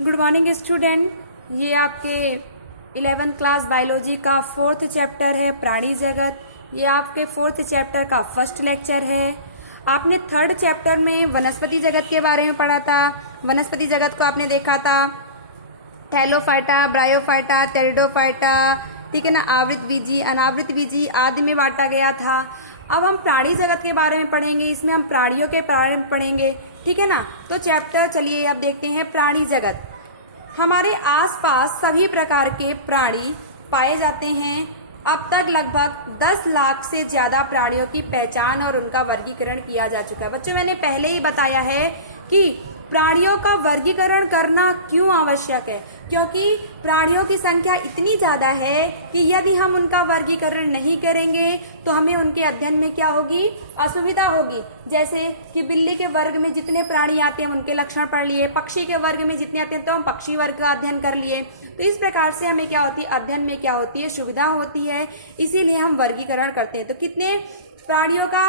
Good morning student. ये आपके 11th class biology का 4th चैप्टर है प्राणी जगत। ये आपके 4th चैप्टर का फर्स्ट लेक्चर है। आपने 3rd चैप्टर में वनस्पति जगत के बारे में पढ़ा था। वनस्पति जगत को आपने देखा था थैलोफाइटा, ब्रायोफाइटा, टेरिडोफाइटा, ठीक है ना, आवृत बीजी, अनावृत बीजी आदि में बांटा गया था। अब हम प्राणी जगत के बारे में पढ़ेंगे। इसमें हम प्राणियों के बारे में पढ़ेंगे, ठीक है ना। तो चैप्टर चलिए अब देखते हैं प्राणी जगत। हमारे आसपास सभी प्रकार के प्राणी पाए जाते हैं। अब तक लगभग 10 लाख से ज्यादा प्राणियों की पहचान और उनका वर्गीकरण किया जा चुका है। बच्चों, मैंने पहले ही बताया है कि प्राणियों का वर्गीकरण करना क्यों आवश्यक है, क्योंकि प्राणियों की संख्या इतनी ज्यादा है कि यदि हम उनका वर्गीकरण नहीं करेंगे तो हमें उनके अध्ययन में क्या होगी, असुविधा होगी। जैसे कि बिल्ली के वर्ग में जितने प्राणी आते हैं उनके लक्षण पढ़ लिए, पक्षी के वर्ग में जितने आते हैं तो हम पक्षी वर्ग का अध्ययन कर लिए। तो इस प्रकार से हमें क्या होती है, अध्ययन में क्या होती है, सुविधा होती है, इसीलिए हम वर्गीकरण करते हैं। तो कितने प्राणियों का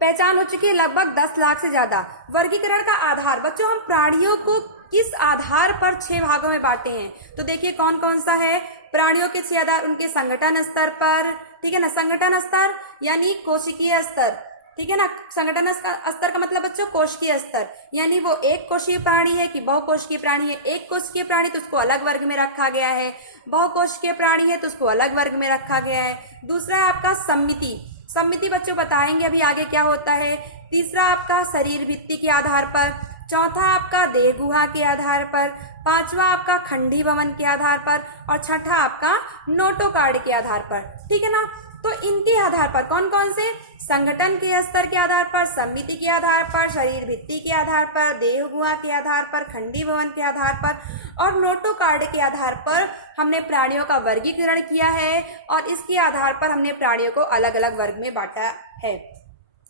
पहचान हो चुकी है, लगभग 10 लाख से ज्यादा। वर्गीकरण का आधार, बच्चों हम प्राणियों को किस आधार पर 6 भागों में बांटे हैं, तो देखिए कौन कौन सा है। प्राणियों के 6 आधार, उनके संगठन स्तर पर, ठीक है ना। संगठन स्तर यानी कोशिकीय स्तर, ठीक है ना। संगठन स्तर का मतलब बच्चों कोशिकीय स्तर, यानी वो एक कोशिकीय प्राणी है कि बहुकोशिकीय प्राणी है। एक कोशिकीय प्राणी तो उसको अलग वर्ग में रखा गया है, बहुकोशिकीय प्राणी है तो उसको अलग वर्ग में रखा गया है। दूसरा है आपका सम्मिति। सम्मिति बच्चों बताएंगे अभी आगे क्या होता है। तीसरा आपका शरीर भित्ति के आधार पर। चौथा आपका देह गुहा के आधार पर। पांचवा आपका खंडी भवन के आधार पर। और छठा आपका नोटोकार्ड के आधार पर, ठीक है ना। तो इनके आधार पर कौन कौन से, संगठन के स्तर के आधार पर, सम्मिति के आधार पर, शरीर भित्ति के आधार पर, देह गुहा के आधार पर, खंडी भवन के आधार पर और नोटोकार्ड के आधार पर हमने प्राणियों का वर्गीकरण किया है और इसके आधार पर हमने प्राणियों को अलग अलग वर्ग में बांटा है।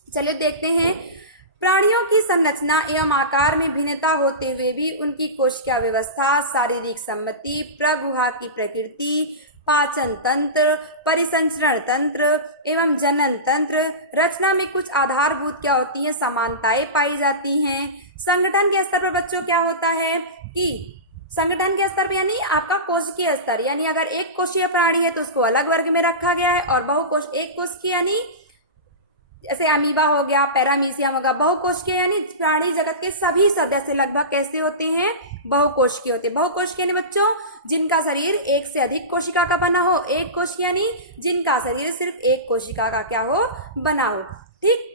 चलिए देखते हैं। प्राणियों की संरचना एवं आकार में भिन्नता होते हुए भी उनकी कोशिका व्यवस्था, शारीरिक सम्मति, प्रगुहा की प्रकृति, पाचन तंत्र, परिसंचरण तंत्र एवं जनन तंत्र, रचना में कुछ आधारभूत क्या होती है, समानताएं पाई जाती हैं। संगठन के स्तर पर बच्चों क्या होता है कि संगठन के स्तर पर यानी आपका कोशिकीय स्तर, यानी अगर एक कोशीय प्राणी है तो उसको अलग वर्ग में रखा गया है, और एक कोशिकीय यानी जैसे अमीबा हो गया, पैरामीशियम होगा। बहुकोशिकीय यानी प्राणी जगत के सभी सदस्य लगभग कैसे होते हैं, बहुकोशिकीय होते हैं। बहुकोशिकीय यानी बच्चों जिनका शरीर एक से अधिक कोशिका का बना हो। एक कोशिकीय यानी जिनका शरीर सिर्फ एक कोशिका का क्या हो, बना हो, ठीक।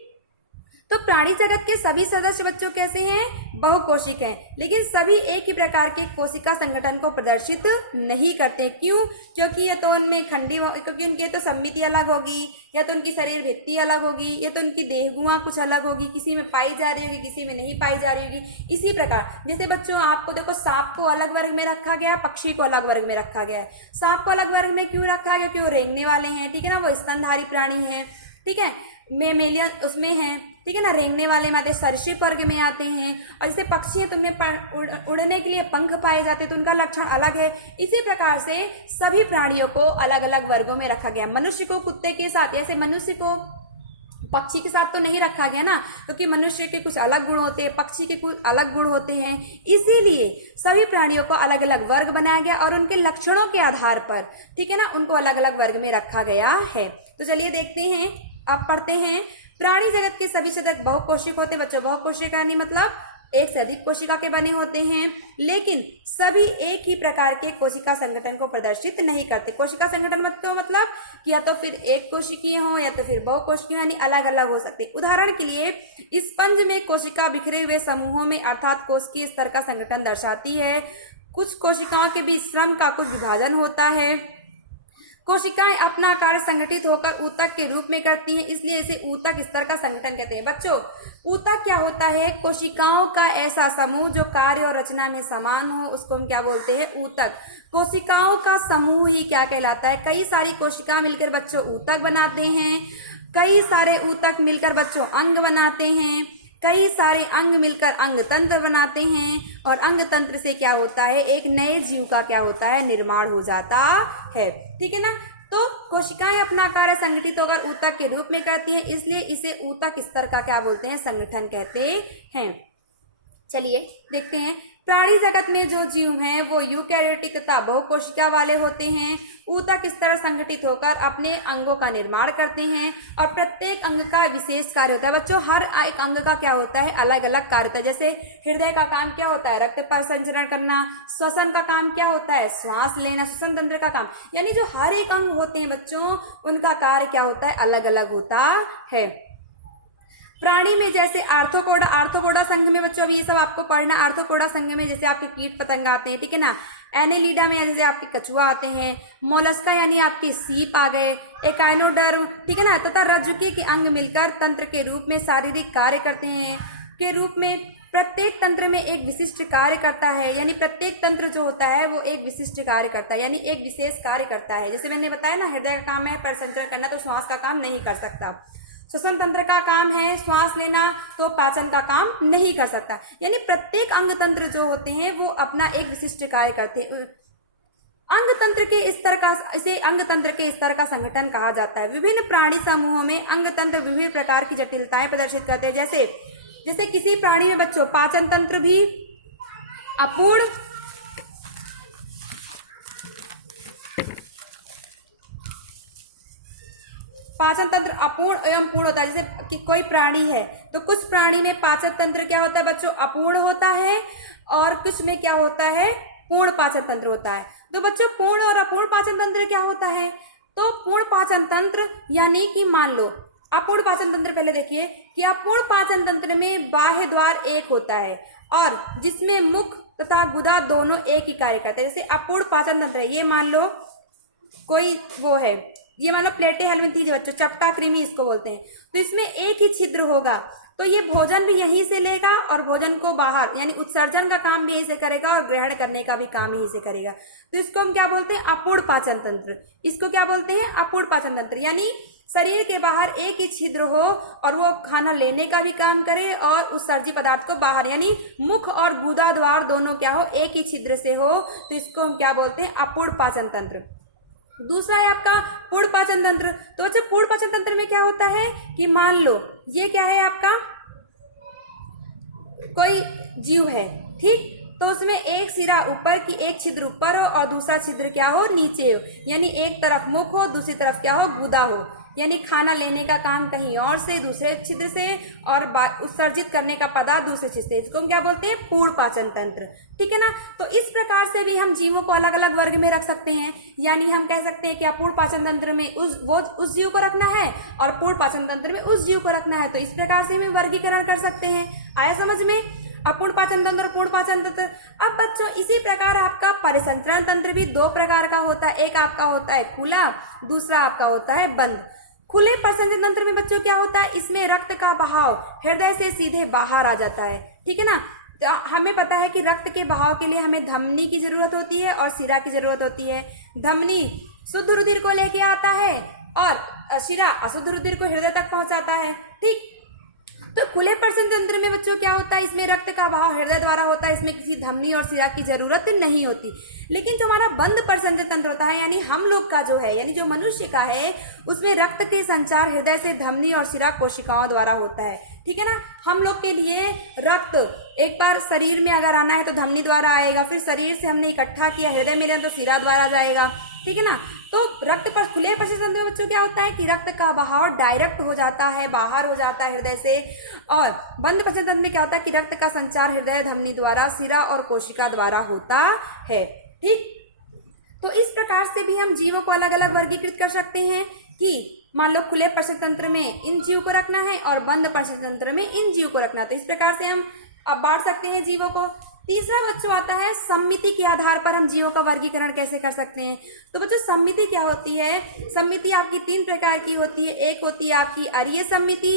तो प्राणी जगत के सभी सदस्य बच्चों कैसे हैं, बहुकोशिक हैं, लेकिन सभी एक ही प्रकार के कोशिका संगठन को प्रदर्शित नहीं करते। क्यों, क्योंकि ये तो उनमें क्योंकि उनकी तो सम्मिति अलग होगी, या तो उनकी शरीर भित्ति अलग होगी, या तो उनकी देहगुहा कुछ अलग होगी, किसी में पाई जा रही होगी, किसी में नहीं पाई जा रही होगी। इसी प्रकार जैसे बच्चों आपको देखो सांप को अलग वर्ग में रखा गया, पक्षी को अलग वर्ग में रखा गया है। सांप को अलग वर्ग में क्यों रखा गया, क्योंकि वो रेंगने वाले हैं, ठीक है ना, वो स्तनधारी प्राणी है, ठीक है। मेमेलियन उसमें है, ठीक है ना, रेंगने वाले में आते, सरीसृप वर्ग में आते हैं। और जैसे पक्षी है तो उनमें उड़ने के लिए पंख पाए जाते हैं, तो उनका लक्षण अलग है। इसी प्रकार से सभी प्राणियों को अलग अलग वर्गों में रखा गया। मनुष्य को कुत्ते के साथ, जैसे मनुष्य को पक्षी के साथ तो नहीं रखा गया ना, क्योंकि मनुष्य के कुछ अलग गुण होते हैं, पक्षी के कुछ अलग गुण होते हैं। इसीलिए सभी प्राणियों को अलग अलग वर्ग बनाया गया और उनके लक्षणों के आधार पर, ठीक है ना, उनको अलग अलग वर्ग में रखा गया है। तो चलिए देखते हैं, आप पढ़ते हैं। प्राणी जगत के सभी सदस्य बहुकोशिक होते हैं बच्चों। बहुकोशिक यानी मतलब एक से अधिक कोशिका के बने होते हैं, लेकिन सभी एक ही प्रकार के कोशिका संगठन को प्रदर्शित नहीं करते। कोशिका संगठन मतलब कि या तो फिर एक कोशिकीय हो या तो फिर बहुकोशिकीय, यानी अलग अलग हो सकते। उदाहरण के लिए स्पंज में कोशिका बिखरे हुए समूहों में अर्थात कोशिकीय स्तर का संगठन दर्शाती है। कुछ कोशिकाओं के बीच श्रम का कुछ विभाजन होता है। कोशिकाएं अपना कार्य संगठित होकर ऊतक के रूप में करती हैं, इसलिए इसे ऊतक स्तर का संगठन कहते हैं। बच्चों ऊतक क्या होता है, कोशिकाओं का ऐसा समूह जो कार्य और रचना में समान हो, उसको हम क्या बोलते हैं, ऊतक। कोशिकाओं का समूह ही क्या कहलाता है, कई सारी कोशिका मिलकर बच्चों ऊतक बनाते हैं। कई सारे ऊतक मिलकर बच्चों अंग बनाते हैं। कई सारे अंग मिलकर अंग तंत्र बनाते हैं, और अंग तंत्र से क्या होता है, एक नए जीव का क्या होता है, निर्माण हो जाता है, ठीक है ना। तो कोशिकाएं अपना कार्य संगठित होकर ऊतक के रूप में करती हैं, इसलिए इसे ऊतक स्तर का क्या बोलते हैं, संगठन कहते हैं। चलिए देखते हैं। प्राणी जगत में जो जीव हैं वो यूकैरियोटिक तथा बहुकोशिका वाले होते हैं। ऊतक स्तर संगठित होकर अपने अंगों का निर्माण करते हैं और प्रत्येक अंग का विशेष कार्य होता है। बच्चों, हर एक अंग का क्या होता है, अलग अलग कार्य होता है। जैसे हृदय का काम क्या होता है, रक्त परिसंचरण करना। श्वसन का काम क्या होता है, श्वास लेना। श्वसन तंत्र का काम, यानी जो हर एक अंग होते हैं बच्चों, उनका कार्य क्या होता है, अलग अलग होता है। प्राणी में जैसे आर्थ्रोपोडा संघ में बच्चों, अभी ये सब आपको पढ़ना। आर्थ्रोपोडा संघ में जैसे आपके कीट पतंग आते हैं, ठीक है ना। एनेलिडा में जैसे आपके कछुआ आते हैं। मोलस्का यानी आपके सीप आ गए। एकाइनोडर्म, ठीक है ना, तथा रज्जुकी के अंग मिलकर तंत्र के रूप में शारीरिक कार्य करते हैं के रूप में। प्रत्येक तंत्र में एक विशिष्ट कार्य करता है, यानी प्रत्येक तंत्र जो होता है वो एक विशिष्ट कार्य करता है, यानी एक विशेष कार्य करता है। जैसे मैंने बताया ना, हृदय का काम है परिसंचरण करना, तो श्वास का काम नहीं कर सकता। श्वसन तंत्र का काम है श्वास लेना, तो पाचन का काम नहीं कर सकता। यानी प्रत्येक अंग तंत्र जो होते हैं वो अपना एक विशिष्ट कार्य करते हैं। अंग तंत्र के स्तर का, इसे अंग तंत्र के स्तर का संगठन कहा जाता है। विभिन्न प्राणी समूहों में अंग तंत्र विभिन्न प्रकार की जटिलताएं प्रदर्शित करते हैं। जैसे किसी प्राणी में बच्चों पाचन तंत्र भी अपूर्ण, पाचन तंत्र अपूर्ण एवं पूर्ण होता है। जैसे कि कोई प्राणी है तो कुछ प्राणी में पाचन तंत्र क्या होता है बच्चों, अपूर्ण होता है, और कुछ में क्या होता है, पूर्ण पाचन तंत्र होता है। तो बच्चों, पूर्ण और अपूर्ण पाचन तंत्र क्या होता है, तो पूर्ण पाचन तंत्र यानी कि मान लो अपूर्ण पाचन तंत्र, पहले देखिए कि अपूर्ण पाचन तंत्र में बाह्य द्वार एक होता है और जिसमें मुख तथा गुदा दोनों एक ही कार्य करते हैं। जैसे अपूर्ण पाचन तंत्र है, ये मान लो कोई वो है, ये मान लो प्लेटेहेल्मिन्थीज बच्चों, चपटा कृमि इसको बोलते हैं। तो इसमें एक ही छिद्र होगा, तो ये भोजन भी यहीं से लेगा और भोजन को बाहर यानी उत्सर्जन का काम भी यहीं से करेगा और ग्रहण करने का भी काम यहीं से करेगा। तो इसको हम क्या बोलते हैं, अपूर्ण पाचन तंत्र। इसको क्या बोलते हैं, अपूर्ण पाचन तंत्र। यानी शरीर के बाहर एक ही छिद्र हो और वो खाना लेने का भी काम करे और उत्सर्जित पदार्थ को बाहर, यानी मुख और गुदा द्वार दोनों क्या हो, एक ही छिद्र से हो, तो इसको हम क्या बोलते हैं, अपूर्ण पाचन तंत्र। दूसरा है आपका पूर्ण पाचन तंत्र। तो बच्चे, पूर्ण पाचन तंत्र में क्या होता है कि मान लो ये क्या है आपका, कोई जीव है, ठीक, तो उसमें एक सिरा ऊपर की, एक छिद्र ऊपर हो और दूसरा छिद्र क्या हो, नीचे हो। यानी एक तरफ मुख हो, दूसरी तरफ क्या हो, गुदा हो। यानी खाना लेने का काम कहीं और से, दूसरे छिद्र से, और उत्सर्जित करने का पदार्थ दूसरे छिद्र से। इसको हम क्या बोलते हैं, पूर्ण पाचन तंत्र, ठीक है ना। तो इस प्रकार से भी हम जीवों को अलग अलग वर्ग में रख सकते हैं। यानी हम कह सकते हैं कि अपूर्ण पाचन तंत्र में उस जीव को रखना है और पूर्ण पाचन तंत्र में उस जीव को रखना है। तो इस प्रकार से हम वर्गीकरण कर सकते हैं। आया समझ में, अपूर्ण पाचन तंत्र और पूर्ण पाचन तंत्र। अब बच्चों, इसी प्रकार आपका परिसंचरण तंत्र भी दो प्रकार का होता है। एक आपका होता है खुला, दूसरा आपका होता है बंद। खुले परिसंचरण तंत्र में बच्चों क्या होता है, इसमें रक्त का बहाव हृदय से सीधे बाहर आ जाता है, ठीक है ना। तो हमें पता है कि रक्त के बहाव के लिए हमें धमनी की जरूरत होती है और शिरा की जरूरत होती है। धमनी शुद्ध रुधिर को लेके आता है और शिरा अशुद्ध रुधिर को हृदय तक पहुंचाता है, ठीक। तो खुले परिसंचरण तंत्र में बच्चों क्या होता है, इसमें रक्त का बहाव हृदय द्वारा होता है, इसमें किसी धमनी और शिरा की जरूरत नहीं होती। लेकिन जो हमारा बंद परिसंचरण तंत्र होता है, यानी हम लोग का जो है, यानी जो मनुष्य का है, उसमें रक्त के संचार हृदय से धमनी और शिरा कोशिकाओं द्वारा होता है, ठीक है ना। हम लोग के लिए रक्त एक बार शरीर में अगर आना है तो धमनी द्वारा आएगा, फिर शरीर से हमने इकट्ठा किया हृदय में लेना तो शिरा द्वारा जाएगा, ठीक है ना। तो रक्त पर खुले परिसंचरण तंत्र में बच्चों क्या होता है कि रक्त का बहाव डायरेक्ट हो जाता है, बाहर हो जाता है हृदय से। और बंद परिसंचरण तंत्र में क्या होता है कि रक्त का संचार हृदय धमनी द्वारा, शिरा और कोशिका द्वारा होता है, ठीक। तो इस प्रकार से भी हम जीवों को अलग अलग वर्गीकृत कर सकते हैं कि मान लो खुले परिसंचरण तंत्र में इन जीव को रखना है और बंद परिसंचरण तंत्र में इन जीव को रखना है। तो इस प्रकार से हम अब बांट सकते हैं जीवों को। तीसरा बच्चों आता है सम्मिति के आधार पर हम जीवों का वर्गीकरण कैसे कर सकते हैं। तो बच्चों, सम्मिति क्या होती है, सम्मिति आपकी तीन प्रकार की होती है। एक होती है आपकी अरीय सम्मिति,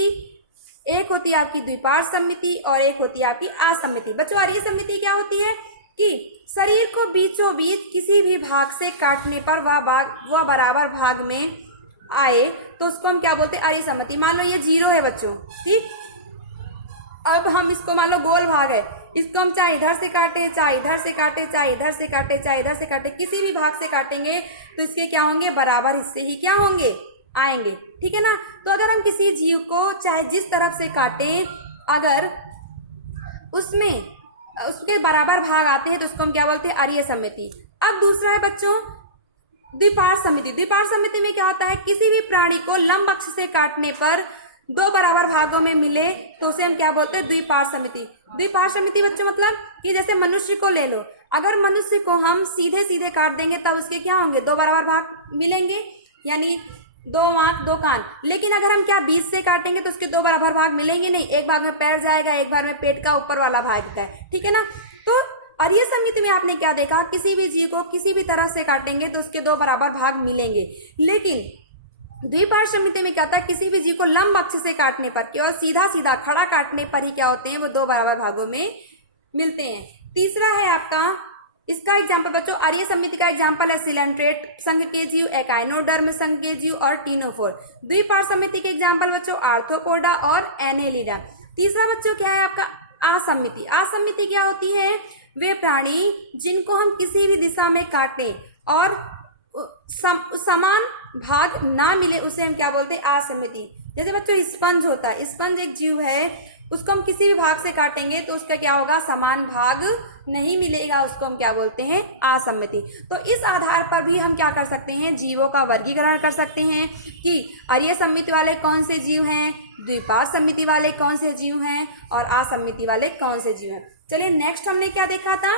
एक होती है आपकी द्विपार्श्व सम्मिति और एक होती है आपकी असम्मिति। बच्चों, अरीय सम्मिति क्या होती है कि शरीर को बीचों बीच किसी भी भाग से काटने पर वह बराबर भाग में आए तो उसको हम क्या बोलते हैं, अरीय सम्मिति। मान लो ये 0 है बच्चों, ठीक। अब हम इसको मान लो गोल भाग है, इसको हम चाहे इधर से काटे, चाहे इधर से काटे, चाहे इधर से काटे, चाहे इधर से काटे, किसी भी भाग से काटेंगे तो इसके क्या होंगे, बराबर हिस्से ही क्या होंगे, आएंगे, ठीक है ना। तो अगर हम किसी जीव को चाहे जिस तरफ से काटें, अगर उसमें उसके बराबर भाग आते हैं तो उसको हम क्या बोलते हैं, अरीय समिति। अब दूसरा है बच्चों द्विपार्श्व समिति। द्विपार्श्व समिति में क्या होता है, किसी भी प्राणी को लंब अक्ष से काटने पर दो बराबर भागों में मिले तो उसे हम क्या बोलते हैं, द्विपार्श्व समिति। द्विपार्श्व समिति बच्चों मतलब कि जैसे मनुष्य को ले लो, अगर मनुष्य को हम सीधे सीधे काट देंगे तब उसके क्या होंगे, दो बराबर भाग मिलेंगे, यानी दो आंख दो कान। लेकिन अगर हम क्या बीच से काटेंगे तो उसके दो बराबर भाग मिलेंगे नहीं, एक भाग में पैर जाएगा, एक भाग में पेट का ऊपर वाला भाग है, ठीक है ना। तो अरीय समिति में आपने क्या देखा, किसी भी जीव को किसी भी तरह से काटेंगे तो उसके दो बराबर भाग मिलेंगे। लेकिन द्विपार्श्व समिति में क्या होता है, किसी भी जीव को लंब अक्ष से काटने पर, केवल सीधा सीधा खड़ा काटने पर ही क्या होते हैं, वो दो बराबर भागों में मिलते हैं। तीसरा है आपका, इसका एग्जाम्पल बच्चों अरीय समिति का एग्जाम्पल है सिलेंट्रेट संघ के जीव, एकाइनोडर्म संघ के जीव और टीनोफोर। द्विपार्श्व समिति के एग्जाम्पल बच्चों आर्थ्रोपोडा और एनेलिडा। तीसरा बच्चों क्या है आपका, असमिति। असमिति क्या होती है, वे प्राणी जिनको हम किसी भी दिशा में काटें और समान भाग ना मिले उसे हम क्या बोलते हैं, असमिति। जैसे बच्चों स्पंज होता है, स्पंज एक जीव है, उसको हम किसी भी भाग से काटेंगे तो उसका क्या होगा, समान भाग नहीं मिलेगा, उसको हम क्या बोलते हैं, असमिति। तो इस आधार पर भी हम क्या कर सकते हैं, जीवों का वर्गीकरण कर सकते हैं कि अरीय समिति वाले कौन से जीव हैं, द्विपार्श्व समिति वाले कौन से जीव हैं और असमिति वाले कौन से जीव हैं। चलिए नेक्स्ट हमने क्या देखा था,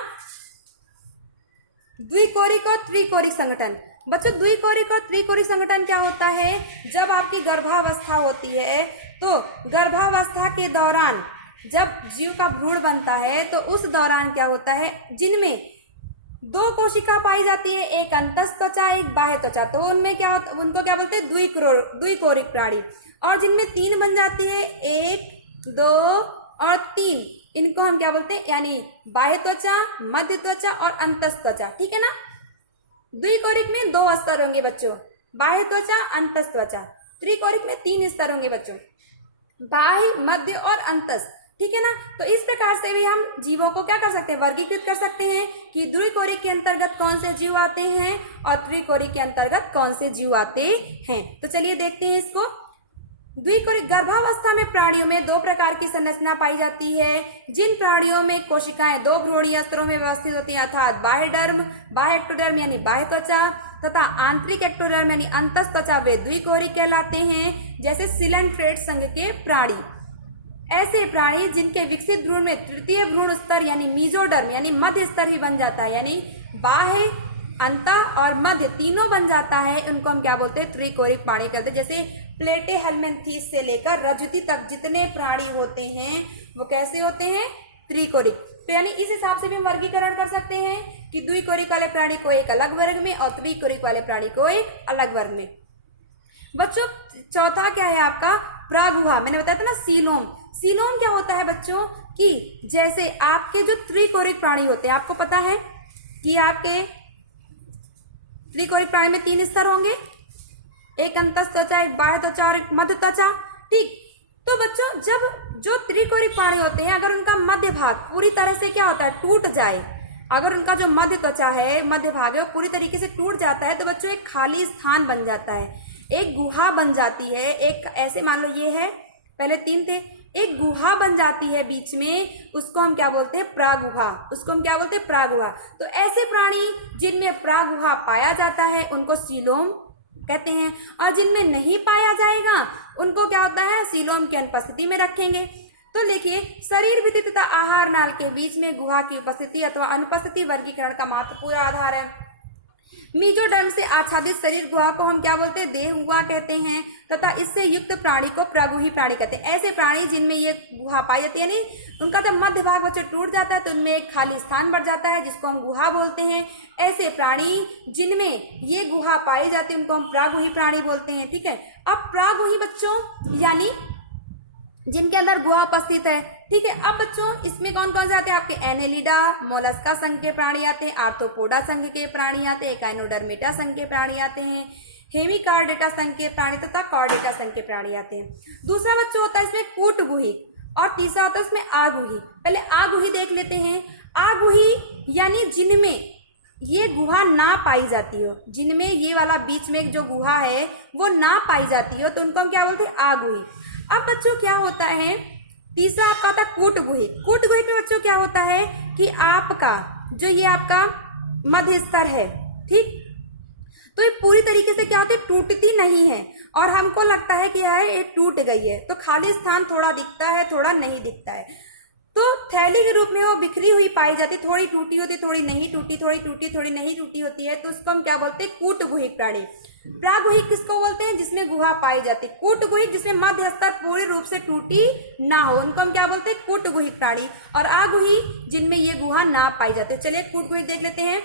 द्विकोरिक और त्रिकोरिक संगठन। बच्चों द्विकोरिक और त्रिकोरिक संगठन क्या होता है, जब आपकी गर्भावस्था होती है तो गर्भावस्था के दौरान जब जीव का भ्रूण बनता है तो उस दौरान क्या होता है, जिनमें दो कोशिका पाई जाती है, एक अंतस्थ त्वचा एक बाह्य त्वचा, तो उनमें क्या होता, उनको क्या बोलते हैं, द्विकोरिक प्राणी। और जिनमें तीन बन जाती है, एक दो और तीन, इनको हम क्या बोलते हैं, यानी बाह्य त्वचा, मध्य त्वचा और अंतस्थ त्वचा, ठीक है ना। द्विकोरिक में दो स्तर होंगे बच्चों, बाह्य त्वचा अंतस्थ त्वचा। त्रिकोरिक में तीन स्तर होंगे बच्चों, बाह्य मध्य और अंतस्थ, ठीक है ना। तो इस प्रकार से भी हम जीवों को क्या कर सकते हैं, वर्गीकृत कर सकते हैं कि द्विकोरिक के अंतर्गत कौन से जीव आते हैं और त्रिकोरिक के अंतर्गत कौन से जीव आते हैं। तो चलिए देखते हैं इसको। द्विकोरिक गर्भावस्था में प्राणियों में दो प्रकार की संरचना पाई जाती है। जिन प्राणियों में कोशिकाएं दो भ्रूणीय स्तरों में व्यवस्थित होती हैं, अर्थात बाह्य एक्टोडर्म यानी बाह्य त्वचा तथा आंतरिक एक्टोडर्म यानी अंतस्थ त्वचा, वे द्विकोरिक कहलाते हैं। जैसे सिलेंट्रेट संघ के प्राणी, ऐसे प्राणी जिनके विकसित भ्रूण में तृतीय भ्रूण स्तर यानी मीजोडर्म यानी मध्य स्तर भी बन जाता है, यानी बाह्य अंत और मध्य तीनों बन जाता है, उनको हम क्या बोलते हैं, त्रिकोरिक प्राणी कहते हैं। जैसे प्लेटेहेल्मिन्थीस से लेकर रजुति तक जितने प्राणी होते हैं वो कैसे होते हैं, त्रिकोरिक। तो यानी इस हिसाब से भी हम वर्गीकरण कर सकते हैं कि द्विकोरिक वाले प्राणी को एक अलग वर्ग में और त्रिकोरिक वाले प्राणी को एक अलग वर्ग में। बच्चों चौथा क्या है आपका, प्रागुहा। मैंने बताया था ना सीलोम। सीलोम क्या होता है बच्चों, कि जैसे आपके जो त्रिकोरिक प्राणी होते हैं, आपको पता है कि आपके त्रिकोरिक प्राणी में तीन स्तर होंगे, एक अंतस्थ त्वचा, एक बाह्य त्वचा और एक मध्य त्वचा, ठीक। तो बच्चों जब जो त्रिकोरिक प्राणी होते हैं, अगर उनका मध्य भाग पूरी तरह से क्या होता है, टूट जाए, अगर उनका जो मध्य त्वचा है, मध्य भाग है, वो पूरी तरीके से टूट जाता है तो बच्चों एक खाली स्थान बन जाता है, एक गुहा बन जाती है। एक ऐसे मान लो ये है, पहले तीन थे, एक गुहा बन जाती है बीच में, उसको हम क्या बोलते हैं, प्रागुहा। उसको हम क्या बोलते हैं, प्रागुहा। तो ऐसे प्राणी जिनमें प्रागुहा पाया जाता है उनको सीलोम कहते हैं, और जिनमें नहीं पाया जाएगा उनको क्या होता है, सीलोम की अनुपस्थिति में रखेंगे। तो देखिए शरीर भित्ति तथा आहार नाल के बीच में गुहा की उपस्थिति अथवा अनुपस्थिति वर्गीकरण का महत्वपूर्ण आधार है। मीजोडर्म से आच्छादित शरीर गुहा को हम क्या बोलते हैं, देह गुहा कहते हैं, तथा इससे युक्त प्राणी को प्रगुही प्राणी कहते हैं। ऐसे प्राणी जिनमें ये गुहा पाई जाती है, यानी उनका जब मध्य भाग बच्चे टूट जाता है तो उनमें एक खाली स्थान बढ़ जाता है जिसको हम गुहा बोलते हैं। ऐसे प्राणी जिनमें ये गुहा पाई जाती है उनको हम प्रागुही प्राणी बोलते हैं, ठीक है। अब प्रागुही बच्चों यानी जिनके अंदर गुहा उपस्थित है, ठीक है। अब बच्चों इसमें कौन कौन से आते हैं, आपके एनेलिडा मोलस्का संघ के प्राणी आते हैं, आर्थ्रोपोडा संघ के प्राणी आते हैं, एकाइनोडर्मेटा संघ के प्राणी आते हैं, हेमिकार्डेटा संघ के प्राणी तथा कॉर्डेटा संघ के प्राणी आते हैं। दूसरा बच्चों होता है इसमें कूटगुहिक और तीसरा होता है इसमें आगुही। पहले आगुही देख लेते हैं। आगुही यानी जिनमें ये गुहा ना पाई जाती हो, जिनमें ये वाला बीच में जो गुहा है वो ना पाई जाती हो, तो उनको हम क्या बोलते हैं, आगुही। अब बच्चों क्या होता है, तीसरा आपका आता है कूटगुहिक। कूटगुहिक में बच्चों क्या होता है कि आपका जो ये आपका मध्य स्तर है, ठीक, तो ये पूरी तरीके से क्या होती है, टूटती नहीं है और हमको लगता है कि ये टूट गई है, तो खाली स्थान थोड़ा दिखता है, थोड़ा नहीं दिखता है। तो थैली के रूप में वो बिखरी हुई पाई जाती, थोड़ी टूटी होती, थोड़ी नहीं टूटी, थोड़ी टूटी, थोड़ी नहीं टूटी होती है, तो उसको हम क्या बोलते हैं, कूटगुहिक प्राणी। प्रागुहिक किसको बोलते हैं, जिसमें गुहा पाई जाती। कूटगुहिक जिसमें मध्य स्तर पूरी रूप से टूटी ना हो, उनको हम क्या बोलते हैं, कूटगुहिक प्राणी। और आगुहिक जिनमें ये गुहा ना पाई जाती। चलिए कूटगुहिक देख लेते हैं।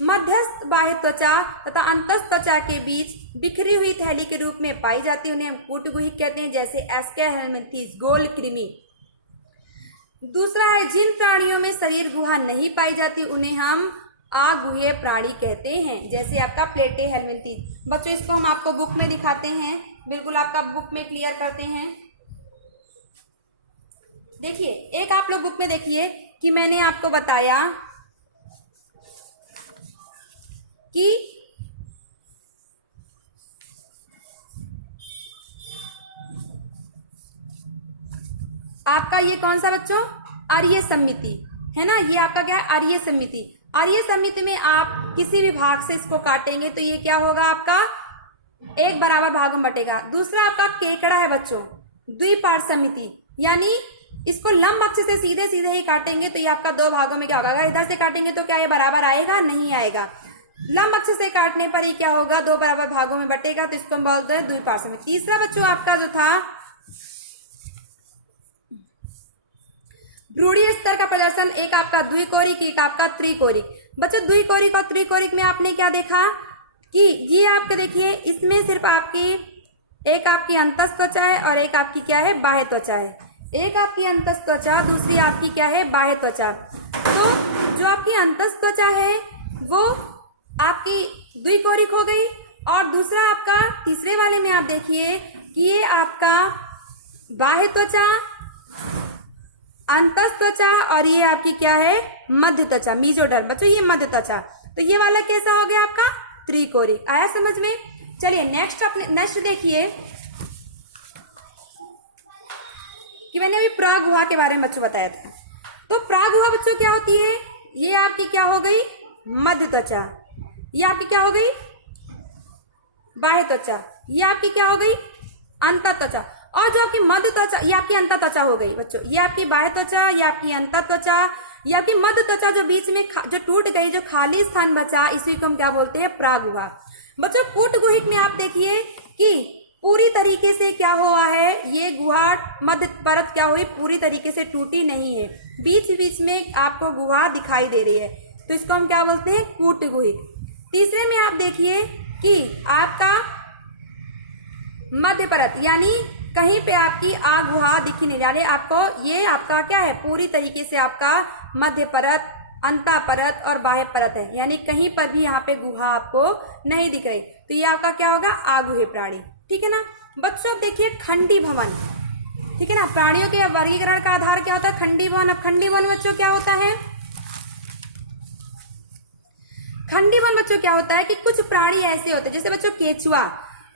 मध्यस्थ बाह्य त्वचा तथा अंतस्थ त्वचा के बीच बिखरी हुई थैली के रूप में पाई जाती है, उन्हें हम कूटगुहिक कहते हैं, जैसे एस्केहेलमिंथेस, गोल कृमि। दूसरा है जिन प्राणियों में शरीर गुहा नहीं पाई जाती उन्हें हम आगुह्य प्राणी कहते हैं, जैसे आपका प्लेटेहेलमिंथेस। बच्चों इसको हम आपको बुक में दिखाते हैं, बिल्कुल आपका बुक में क्लियर करते हैं। देखिए एक आप लोग बुक में देखिए कि मैंने आपको बताया कि आपका ये कौन सा बच्चों, आर्य समिति है ना, ये आपका क्या है, आर्य समिति। आर्य समिति में आप किसी भी भाग से इसको काटेंगे तो ये क्या होगा, आपका एक बराबर भागों में बटेगा। दूसरा आपका केकड़ा है बच्चों, द्विपार्श्व समिति, यानी इसको लंब अक्ष से सीधे सीधे ही काटेंगे तो ये आपका दो भागों में क्या होगा, अगर इधर से काटेंगे तो क्या ये बराबर आएगा, नहीं आएगा। लंब अक्ष से काटने पर ही क्या होगा, दो बराबर भागों में बटेगा, तो इसको हम बोलते हैं द्विपार्श्व समिति। तीसरा बच्चों आपका जो था भ्रूणीय स्तर का प्रदर्शन, एक आपका द्विकोरिक, एक आपका त्रिकोरिक। बच्चों द्विकोरिक और त्रिकोरिक में आपने क्या देखा कि ये आपके देखिए इसमें सिर्फ आपकी एक आपकी अंतस्थ त्वचा है और एक आपकी क्या है, बाह्य त्वचा है। एक आपकी अंतस्थ त्वचा, दूसरी आपकी क्या है, बाह्य त्वचा। तो जो आपकी अंतस्थ त्वचा है वो आपकी द्विकोरिक हो गई, और दूसरा आपका तीसरे वाले में आप देखिए कि ये आपका बाह्य त्वचा, अंतस्थ त्वचा, और ये आपकी क्या है, मध्य त्वचा, मीजोडर्म। बच्चों ये मध्य त्वचा, तो ये वाला कैसा हो गया आपका, त्रिकोरिक। आया समझ में। चलिए नेक्स्ट देखिए कि मैंने अभी प्रागुहा के बारे में बच्चों बताया था। तो प्रागुहा बच्चों क्या होती है, ये आपकी क्या हो गई, मध्य त्वचा, ये आपकी क्या हो गई, बाह्य त्वचा, ये आपकी क्या हो गई, अंत त्वचा, और जो आपकी मध्य त्वचा ये आपकी अंत त्वचा हो गई बच्चों। ये आपकी बाह्य त्वचा, ये आपकी अंत त्वचा, ये आपकी मध्य त्वचा जो बीच में जो टूट गई, जो खाली स्थान बचा, इसी को हम क्या बोलते हैं, प्रागुहा। बच्चों कूटगुहिक में आप देखिए कि पूरी तरीके से क्या हुआ है, ये गुहा मध्य परत क्या हुई, पूरी तरीके से टूटी नहीं है, बीच बीच में आपको गुहा दिखाई दे रही है, तो इसको हम क्या बोलते हैं, कूटगुहिक। तीसरे में आप देखिए कि आपका मध्य परत, यानी कहीं पे आपकी गुहा दिखी नहीं जा रही आपको, ये आपका क्या है, पूरी तरीके से आपका मध्य परत, अंता परत और बाह्य परत है, यानी कहीं पर भी यहाँ पे गुहा आपको नहीं दिख रही, तो ये आपका क्या होगा, आगुहे प्राणी। ठीक है ना बच्चों। अब देखिए खंडी भवन, ठीक है ना, प्राणियों के वर्गीकरण का आधार क्या होता है, खंडी भवन। अब खंडी भवन बच्चों क्या होता है, खंडी भवन बच्चों क्या होता है कि कुछ प्राणी ऐसे होते हैं, जैसे बच्चों केचुआ,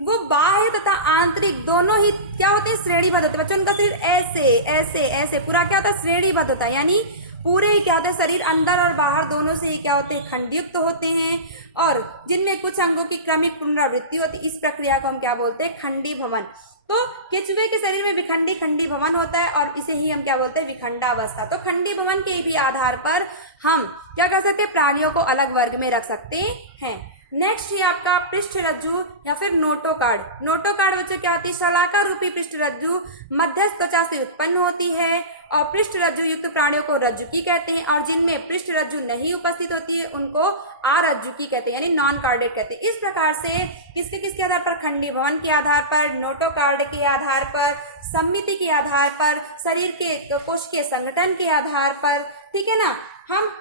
वो बाह्य तथा आंतरिक दोनों ही क्या होते हैं, श्रेणीबद्ध होते हैं बच्चों। उनका शरीर ऐसे ऐसे ऐसे पूरा क्या होता है, श्रेणीबद्ध होता है, यानी पूरे ही क्या होता है, शरीर अंदर और बाहर दोनों से ही क्या होते हैं, खंडयुक्त होते हैं, और जिनमें कुछ अंगों की क्रमिक पुनरावृत्ति होती है। इस प्रक्रिया को हम क्या बोलते हैं, खंडी भवन। तो केचुए के शरीर में विखंडी खंडी भवन होता है, और इसे ही हम क्या बोलते हैं, विखंडावस्था। तो खंडी भवन के भी आधार पर हम क्या कर सकते हैं, प्राणियों को अलग वर्ग में रख सकते हैं। नेक्स्ट है आपका पृष्ठ रज्जु या फिर नोटोकार्ड। नोटोकार्ड बच्चों क्या होती है, शलाका रूपी पृष्ठ रज्जु मध्यस्थ त्वचा से उत्पन्न होती है, और पृष्ठ रज्जु युक्त प्राणियों को रज्जुकी कहते हैं, और जिनमें पृष्ठ रज्जु नहीं उपस्थित होती है उनको आरज्जुकी कहते हैं, यानी नॉन कार्डेड कहते हैं। इस प्रकार से किसके आधार पर, खंडी भवन के आधार पर, नोटोकार्ड के आधार पर, समिति के आधार पर, शरीर के कोश के संगठन के आधार पर, ठीक है ना, हम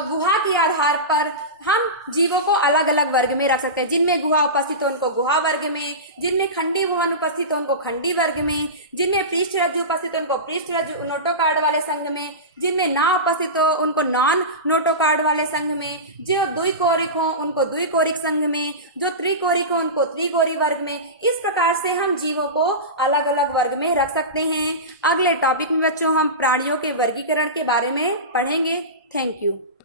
गुहा के आधार पर हम जीवों को अलग अलग वर्ग में रख सकते हैं। जिनमें गुहा उपस्थित हो उनको गुहा वर्ग में, जिनमें खंडी भवन उपस्थित हो उनको खंडी वर्ग में, जिनमें पृष्ठ रज्जु उपस्थित हो उनको पृष्ठ रज्जु नोटोकार्ड वाले संघ में, जिनमें ना उपस्थित हो उनको नॉन नोटोकार्ड वाले संघ में, जो द्विकोरिक हो उनको द्विकोरिक संघ में, जो त्रिकोरिक हो उनको त्रिकोरी वर्ग में। इस प्रकार से हम जीवों को अलग अलग वर्ग में रख सकते हैं। अगले टॉपिक में बच्चों हम प्राणियों के वर्गीकरण के बारे में पढ़ेंगे। Thank you.